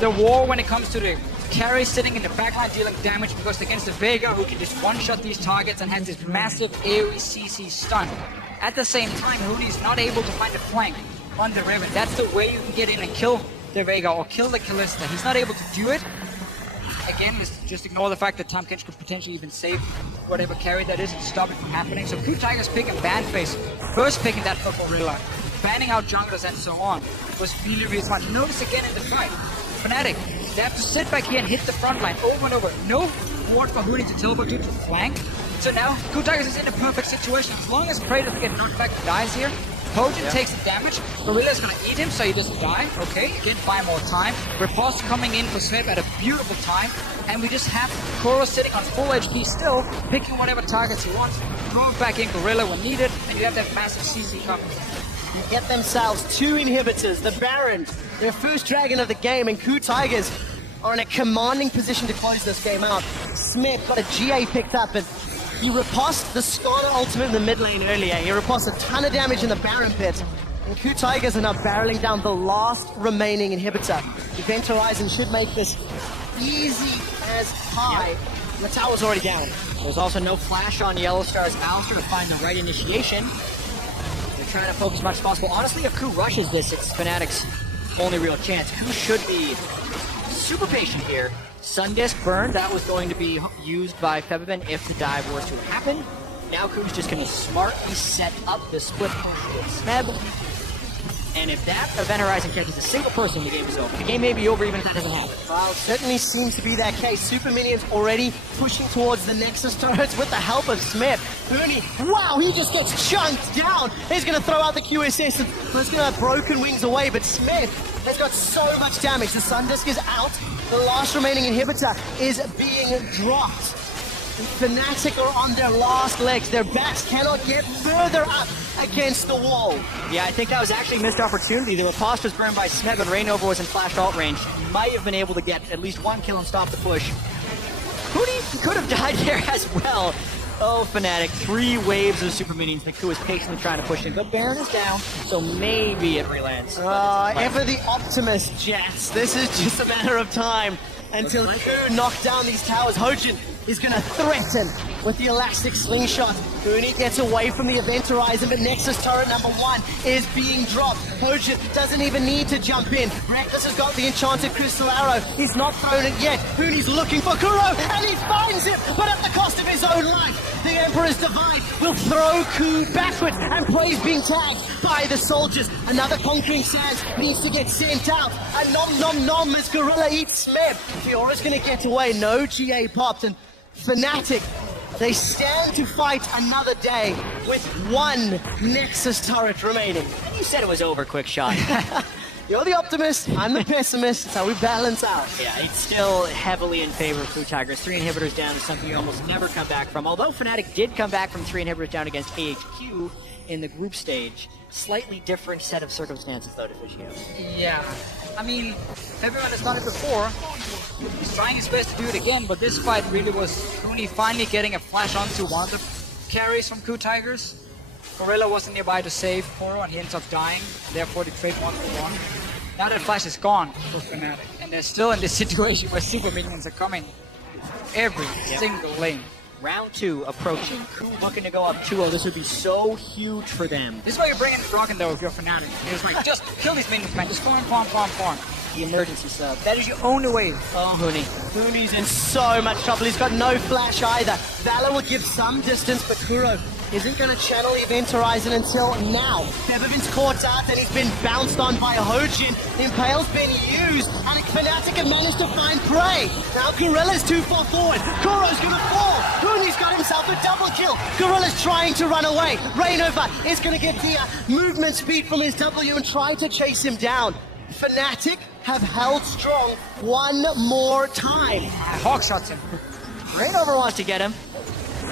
the war when it comes to the carry sitting in the backline dealing damage because against the Vega who can just one-shot these targets and has this massive AoE CC stun. At the same time, Huni is not able to find a flank on the Riven. That's the way you can get in and kill the Vega or kill the Kalista. He's not able to do it. Again, let's just ignore the fact that Tahm Kench could potentially even save whatever carry that is and stop it from happening. So KOO Tiger's picking ban phase, first picking that for Gorilla, banning out junglers and so on, was really, really smart. Notice again in the fight, Fnatic, they have to sit back here and hit the front line over and over. No ward for Huni to teleport to the flank. So now KOO Tigers is in a perfect situation. As long as Prey doesn't get knocked back and dies here, Hojin takes the damage. Gorilla's gonna eat him so he doesn't die. Okay, again, buy more time. Riposte coming in for Smeb at a beautiful time. And we just have KOO sitting on full HP still, picking whatever targets he wants, throw it back in Gorilla when needed, and you have that massive CC coming. You get themselves 2 inhibitors, the Baron, their first dragon of the game, and KOO Tigers are in a commanding position to close this game out. Smeb got a GA picked up, and he riposted the Skarner ultimate in the mid lane earlier. He riposted a ton of damage in the Baron pit. And KOO Tigers are now barreling down the last remaining inhibitor. Event Horizon should make this easy as pie. The tower's already down. There's also no flash on Yellowstar's Alistar to find the right initiation. They're trying to focus as much as possible. Honestly, if KOO rushes this, it's Fnatic's only real chance. KOO should be super patient here. Sundisk burn, that was going to be used by Febiven if the dive were to happen. Now KOO's just going to smartly set up the split push with Smeb. And if that Event Horizon catches a single person, the game is over. The game may be over even if that doesn't happen. Well, it certainly seems to be that case. Super Minions already pushing towards the Nexus turrets with the help of Smeb. Huni, wow, he just gets chunked down. He's going to throw out the QSS and he's going to have broken wings away, but Smeb has got so much damage. The Sundisk is out. The last remaining inhibitor is being dropped. Fnatic are on their last legs. Their backs cannot get further up against the wall. Yeah, I think that was actually a missed opportunity. The riposte was burned by Smeb and Rainover was in flash alt range. He might have been able to get at least one kill and stop the push. Huni could have died there as well. Oh, Fnatic, 3 waves of super minions that KOO is patiently trying to push in, but Baron is down, so maybe it relents. Ever the optimist, Jets. This is just a matter of time until KOO knock down these towers. Hojin is going to threaten with the elastic slingshot. Huni gets away from the event horizon, but Nexus turret number 1 is being dropped. Hojin doesn't even need to jump in. Reckless has got the enchanted crystal arrow. He's not thrown it yet. Huni's looking for Kuro, and he finds it, but at the cost of his own life. The Emperor's Divide will throw KOO backwards, and Play's being tagged by the soldiers. Another Conquering Sands needs to get sent out. A nom nom nom as Gorilla eats Smeb. Fiora's going to get away. No GA popped, and Fnatic, they stand to fight another day with 1 Nexus turret remaining. And you said it was over, quick shot. You're the optimist, I'm the pessimist. That's how we balance out. Yeah, it's still heavily in favor of KOO Tigers. 3 inhibitors down is something you almost never come back from. Although Fnatic did come back from 3 inhibitors down against AHQ in the group stage. Slightly different set of circumstances, though, to Fishio. Yeah, I mean, everyone has done it before. He's trying his best to do it again, but this fight really was Huni finally getting a flash onto one of the carries from KOO Tigers. Gorilla wasn't nearby to save Koro, and he ends up dying. Therefore, the trade 1-for-1. Now that flash is gone for Fnatic, and they're still in this situation where super minions are coming every single lane. Round 2 approaching. KOO looking to go up 2-0. This would be so huge for them. This is why you bring in Froggen, though, if you're Fnatic. It's like, just kill these minions, man. Just farm. The emergency sub. That is your only way. Oh, Huni. Huni's in so much trouble. He's got no flash either. Valor will give some distance, but Kuro isn't going to channel the event horizon until now. Feathervin's caught out, and he's been bounced on by Hojin. The Impale's been used, and Fnatic have managed to find prey. Now Gorilla's too far forward. Kuro's going to fall. Huni's got himself a double kill. Gorilla's trying to run away. Rainover is going to get the movement speed from his W and try to chase him down. Fnatic have held strong one more time. Hawk shots him. Rainover wants to get him.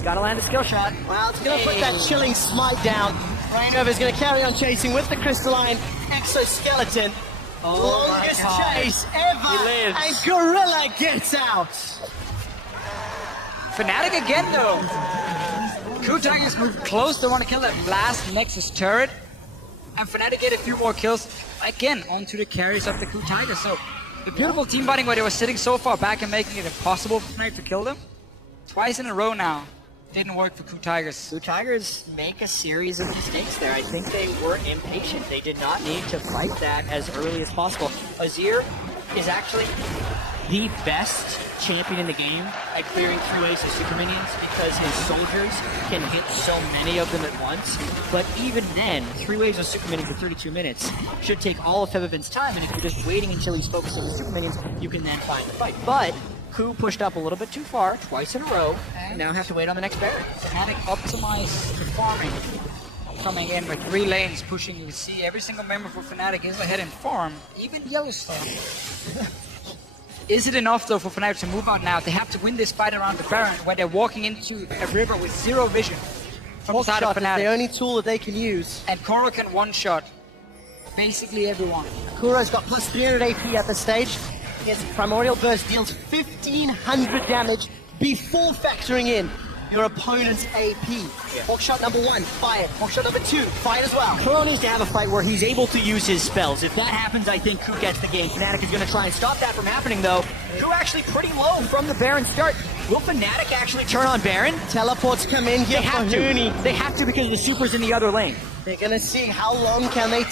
Gotta land a skill shot. Well, it's going to put that chilling smite down. Rainover's going to carry on chasing with the crystalline exoskeleton. Longest chase ever. He lives. And Gorilla gets out. Fnatic again, though. KOO Tigers move close. They want to kill that last Nexus turret. And Fnatic get a few more kills. Again, onto the carries of the KOO Tigers. So, the beautiful team fighting where they were sitting so far back and making it impossible for Fnatic to kill them. Twice in a row now. Didn't work for KOO Tigers. KOO Tigers make a series of mistakes there. I think they were impatient. They did not need to fight that as early as possible. Azir is actually the best champion in the game at clearing 3 waves of super minions because his soldiers can hit so many of them at once. But even then, 3 waves of super minions in 32 minutes should take all of Feathervin's time, and if you're just waiting until he's focusing on super minions, you can then find the fight. But KOO pushed up a little bit too far, twice in a row, and now have to wait on the next Baron. Fnatic optimized the farming. Coming in with 3 lanes, pushing. You can see every single member for Fnatic is ahead in farm, even Yellowstone. Is it enough, though, for Fnatic to move out now? They have to win this fight around the Baron when they're walking into a river with 0 vision from the side of Fnatic. The only tool that they can use. And Koro can one-shot basically everyone. Kuro's got plus 300 AP at this stage. His Primordial Burst deals 1,500 damage before factoring in your opponent's AP. Hawkshot number 1, fired. Hawkshot number 2, fired as well. KOO needs to have a fight where he's able to use his spells. If that happens, I think KOO gets the game. Fnatic is going to try and stop that from happening, though. KOO actually pretty low from the Baron start. Will Fnatic actually turn on Baron? Teleports come in here for Huni. They have to because the Super's in the other lane. They're going to see how long can they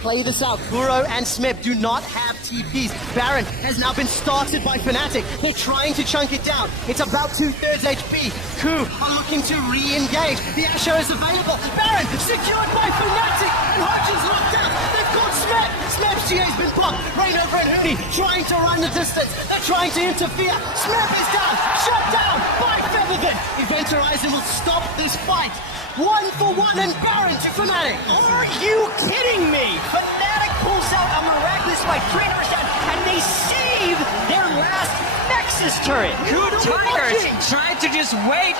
play this out. Kuro and Smeb do not have TPs. Baron has now been started by Fnatic. They're trying to chunk it down. It's about 2/3 HP. KOO are looking to re-engage. The Asher is available. Baron secured by Fnatic. And Hodgins locked out. They've got Smeb. Smeb's GA's been blocked. Rainover and Huni trying to run the distance. They're trying to interfere. Smeb is down. Shut down by Feathervin. Event Horizon will stop this fight. 1-for-1 and Baron to Fnatic. Are you kidding me? Fnatic pulls out a miraculous fight, 3 numbers down, and they save their last Nexus turret. KOO Tigers tried to just wait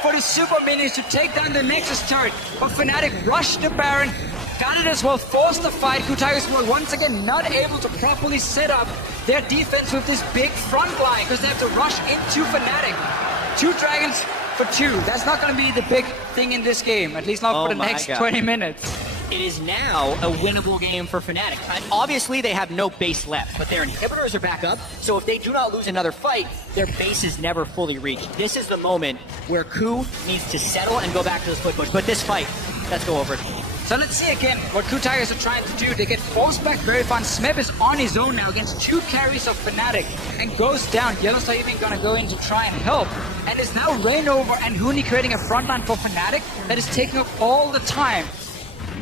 for the super minions to take down the Nexus turret. But Fnatic rushed the Baron, got it as well, forced the fight. KOO Tigers were once again not able to properly set up their defense with this big front line because they have to rush into Fnatic. 2 dragons for 2. That's not going to be the big thing in this game, at least not for the next 20 minutes. It is now a winnable game for Fnatic. And obviously, they have no base left, but their inhibitors are back up, so if they do not lose another fight, their base is never fully reached. This is the moment where KOO needs to settle and go back to the split push. But this fight, let's go over it. So let's see again what KOO Tigers are trying to do. They get forced back very fun. Smeb is on his own now against 2 carries of Fnatic and goes down. Yellowstar even gonna go in to try and help. And it's now Rainover and Huni creating a frontline for Fnatic that is taking up all the time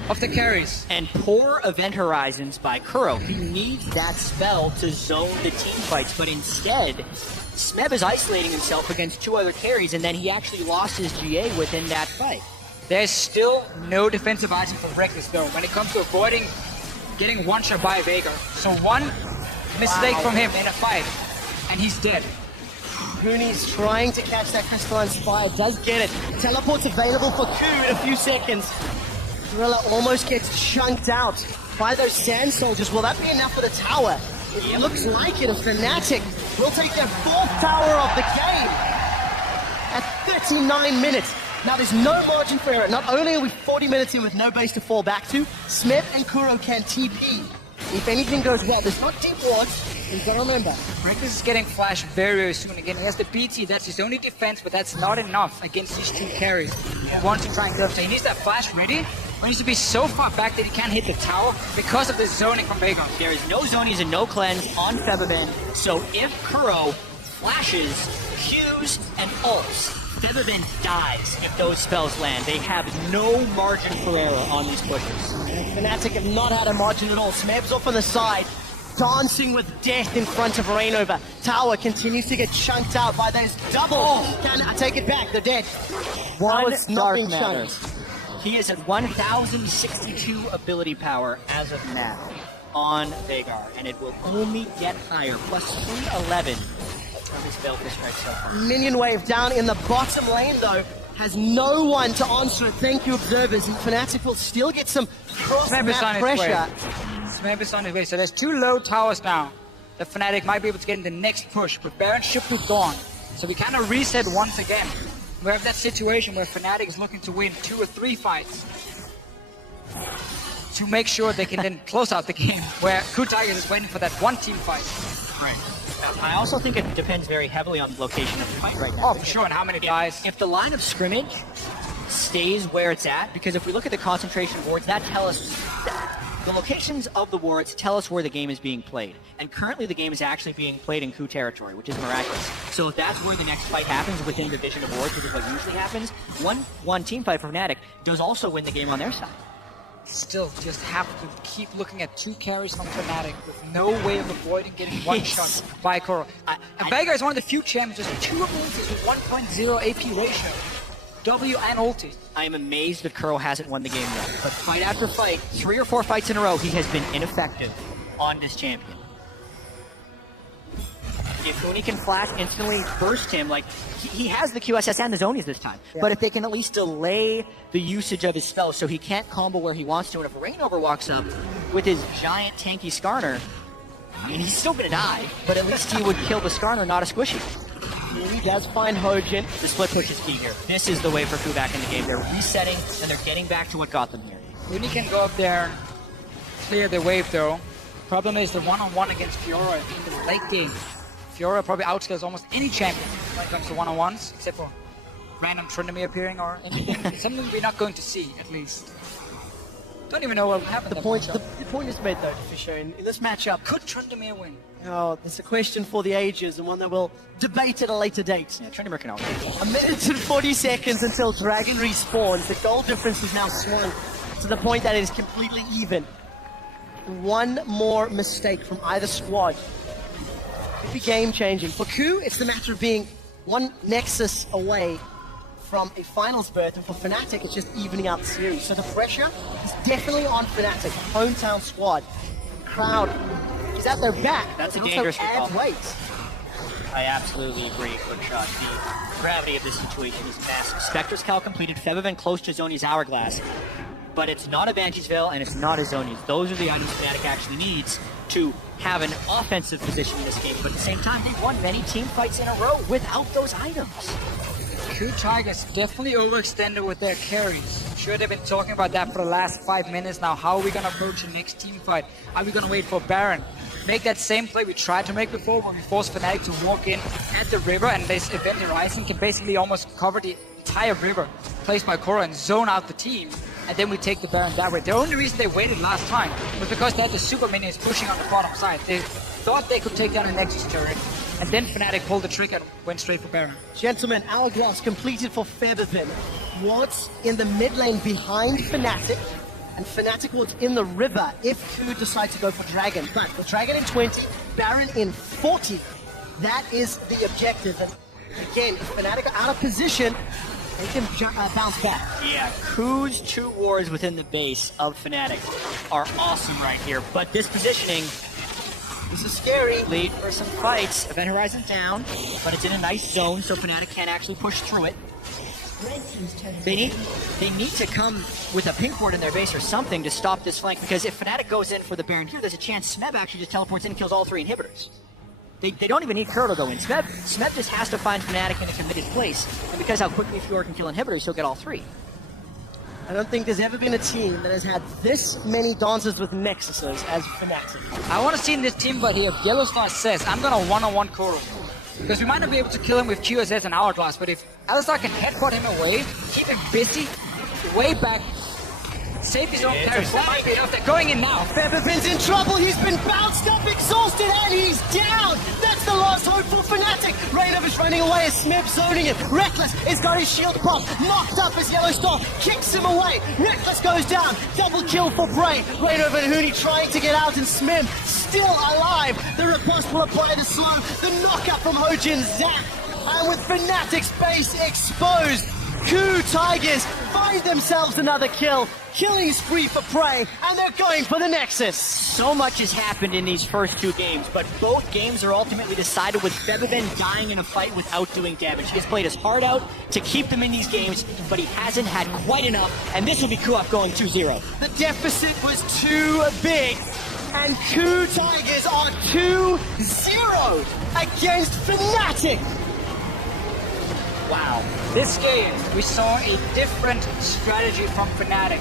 of the carries. And poor Event Horizons by Kuro. He needs that spell to zone the team fights, but instead, Smeb is isolating himself against 2 other carries, and then he actually lost his GA within that fight. There's still no defensive icing for Reckless though when it comes to avoiding getting one-shot by Veigar. So one mistake from him in a fight, and he's dead. Huni's trying to catch that Crystalline Spire, does get it. Teleport's available for KOO in a few seconds. Gorilla almost gets chunked out by those Sand Soldiers. Will that be enough for the tower? It looks like it. A Fnatic will take their 4th tower of the game at 39 minutes. Now there's no margin for error. Not only are we 40 minutes in with no base to fall back to, Smith and Kuro can TP. If anything goes well, there's not deep wards. You've got to remember. Reckless is getting flashed very, very soon again. He has the BT, that's his only defense, but that's not enough against these 2 carries. He wants to try and kill him. So he needs that flash ready, but he needs to be so far back that he can't hit the tower because of the zoning from Veigar. There is no zonies and no cleanse on Featherman, so if Kuro flashes, Qs, and ults, Featherman dies if those spells land. They have no margin for error on these pushes. Fnatic have not had a margin at all. Smeb's off on the side, dancing with death in front of Rainover. Tower continues to get chunked out by those double. Can I take it back? They're dead. One dark matter. chunked. He is at 1,062 ability power as of now on Veigar, and it will only get higher, plus 311 on this Belfish strike so far. Minion wave down in the bottom lane though. Has no one to answer it. Thank you, observers. And Fnatic will still get some cross-map pressure. Smeb is on his way. So there's 2 low towers now. The Fnatic might be able to get in the next push, but Baron should be gone. So we kind of reset once again. We have that situation where Fnatic is looking to win 2 or 3 fights to make sure they can then close out the game, where KOO Tigers is waiting for that 1 team fight. Right. I also think it depends very heavily on the location of the fight right now. Oh, for sure, and how many guys. If the line of scrimmage stays where it's at, because if we look at the concentration wards, that tell us the locations of the wards tell us where the game is being played. And currently the game is actually being played in KOO territory, which is miraculous. So if that's where the next fight happens within division of wards, which is what usually happens, one team fight for Fnatic does also win the game on their side. Still just have to keep looking at 2 carries from Fnatic with no way of avoiding getting one shot by Kuro. And Veigar is one of the few champions with 2 abilities with 1.0 AP ratio. W and ulti. I am amazed that Kuro hasn't won the game yet. But fight after fight, 3 or 4 fights in a row, he has been ineffective on this champion. If Huni can flash instantly burst him, like, he has the QSS and the Zonies this time. Yeah. But if they can at least delay the usage of his spells so he can't combo where he wants to, and if Rainover walks up with his giant tanky Skarner, I mean, he's still gonna die, but at least he would kill the Skarner, not a squishy. He does find Hojin. The split push is key here. This is the way for KOO back in the game. They're resetting, and they're getting back to what got them here. Huni can go up there, clear the wave though. Problem is the one-on-one against Fiora in the late game. Fiora probably outscales almost any champion when it comes to one-on-ones, except for random Tryndamere appearing or anything. Something we're not going to see, at least. Don't even know what will happen. The point is made though, Fisher. In this matchup, could Tryndamere win? Oh, it's a question for the ages and one that we'll debate at a later date. Yeah, Tryndamere can also. 1 minute and 40 seconds until Dragon respawns. The goal difference is now swung to the point that it is completely even. One more mistake from either squad could be game-changing. For KOO, it's the matter of being 1 Nexus away from a finals berth, and for Fnatic, it's just evening out the series. So the pressure is definitely on Fnatic, hometown squad. Crowd is at their back. That's a dangerous call. Weight. I absolutely agree, Quick Shot. The gravity of this situation is massive. Spectre's Cal completed, Featherman close to Zoni's Hourglass. but it's not a Banshee's Veil and it's not a Zonia's. Those are the items Fnatic actually needs to have an offensive position in this game, but at the same time, they've won many team fights in a row without those items. KOO Tigers definitely overextended with their carries. I'm sure they've been talking about that for the last 5 minutes now. How are we going to approach the next team fight? Are we going to wait for Baron? Make that same play we tried to make before when we forced Fnatic to walk in at the river, and this Event Horizon can basically almost cover the entire river placed by KOO and zone out the team, and then we take the Baron that way. The only reason they waited last time was because they had the super minions pushing on the bottom side. They thought they could take down a Nexus turret, and then Fnatic pulled the trigger and went straight for Baron. Gentlemen, Hourglass completed for Feathervin. What's in the mid lane behind Fnatic, and Fnatic was in the river if KOO decide to go for Dragon. But the Dragon in 20, Baron in 40. That is the objective. And again, if Fnatic are out of position, they can bounce back. Yeah, KOO's 2 wars within the base of Fnatic are awesome right here, but this positioning, This is scary. lead for some fights. Event Horizon down, but it's in a nice zone, so Fnatic can't actually push through it. They need to come with a pink ward in their base or something to stop this flank, because if Fnatic goes in for the Baron here, there's a chance Smeb actually just teleports in and kills all 3 inhibitors. They don't even need KOO to go in. Smeb just has to find Fnatic in a committed place, and because how quickly Fjord can kill inhibitors, he'll get all 3. I don't think there's ever been a team that has had this many dancers with Nexuses as Fnatic. I want to see in this team fight here, if Yellowstar says, I'm going to one-on-one KOO. Because we might not be able to kill him with QSS and Hourglass, but if Alistar can headbutt him away, keep him busy, way back, save his own carries, that might be enough. They're going in now. Feathervin's in trouble, he's been bounced up, exhausted, and he's down! That's the last hope for Fnatic! Rainover's running away as Smeb zoning him. Reckless has got his shield popped, knocked up as Yellowstar kicks him away. Reckless goes down, double kill for Bray. Rainover and Huni trying to get out, and Smeb still alive. The riposte will apply the slow, the knockup from Hojin Zach. And with Fnatic's base exposed, KOO Tigers find themselves another kill. Killing spree for Prey, and they're going for the Nexus. So much has happened in these first 2 games, but both games are ultimately decided with Feathervin dying in a fight without doing damage. He has played his heart out to keep them in these games, but he hasn't had quite enough, and this will be KOO going 2-0. The deficit was too big, and KOO Tigers are 2-0 against Fnatic. Wow. This game, we saw a different strategy from Fnatic.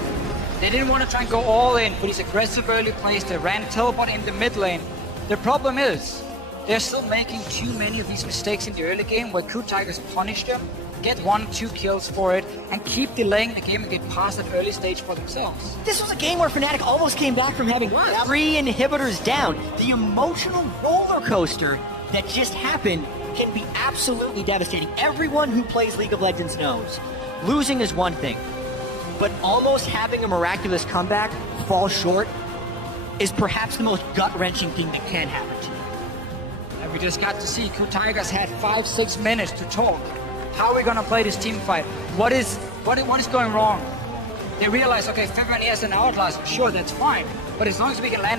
They didn't want to try and go all in for these aggressive early plays. They ran teleport in the mid lane. The problem is, they're still making too many of these mistakes in the early game where KOO Tigers punish them, get 1-2 kills for it, and keep delaying the game and get past that early stage for themselves. This was a game where Fnatic almost came back from having 3 inhibitors down. The emotional roller coaster that just happened can be absolutely devastating. Everyone who plays League of Legends knows. Losing is one thing, but almost having a miraculous comeback fall short is perhaps the most gut-wrenching thing that can happen to you. And we just got to see KOO Tigers had 5-6 minutes to talk. How are we going to play this team fight? What is going wrong? They realize, okay, Feathervin has an Hourglass, sure, that's fine. But as long as we can land a